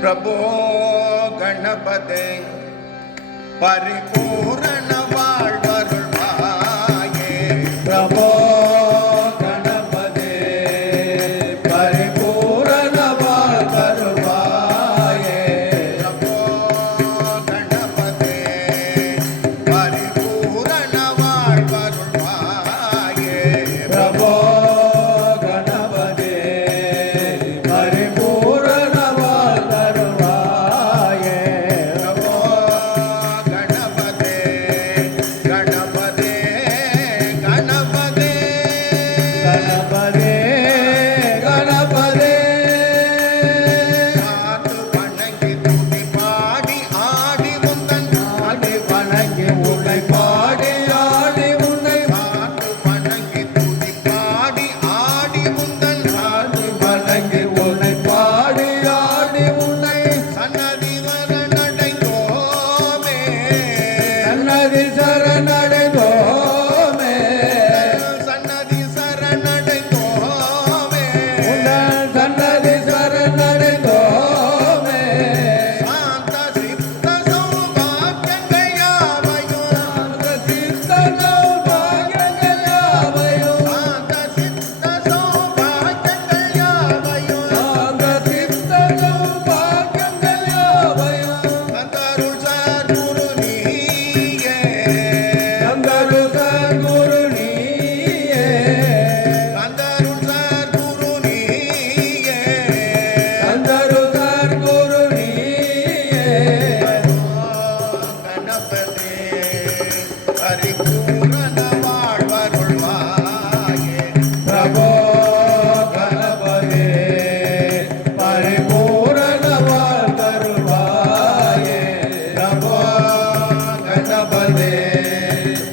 प्रभो गणपते परिपूर्ण वाल्वरुणाये प्रभो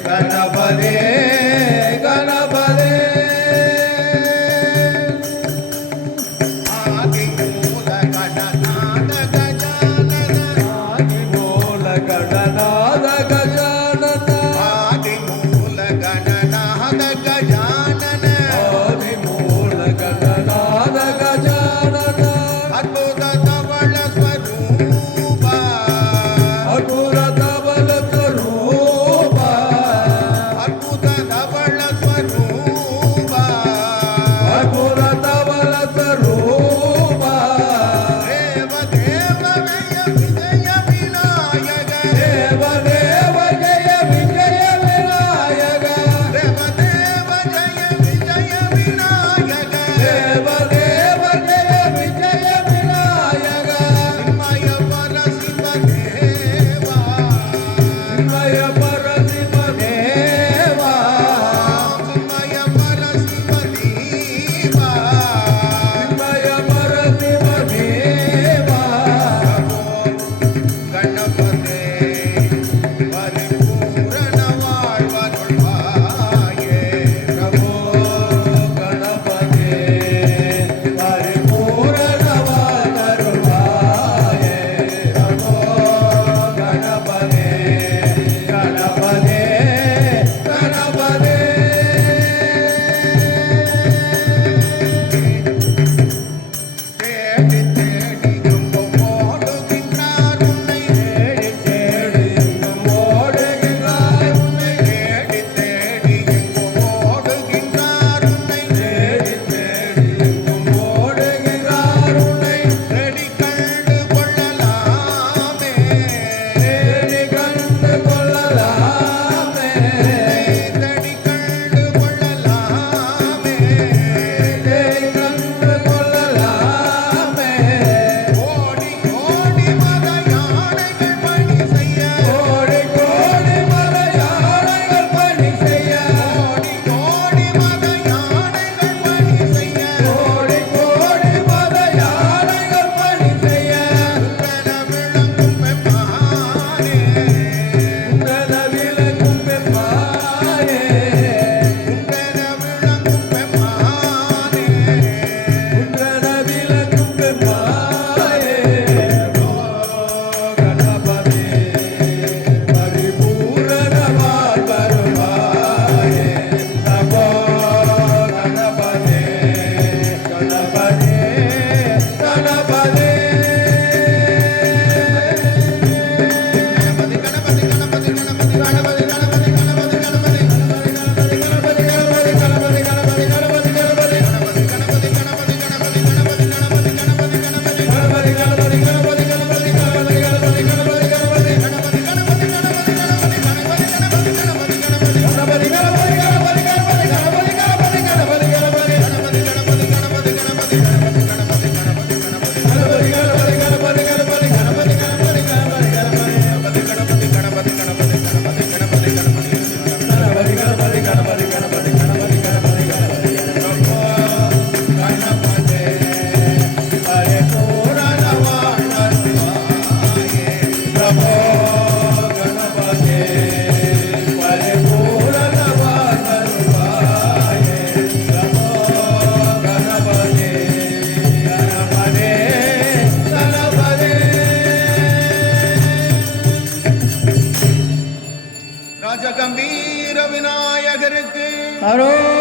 गणपते હરો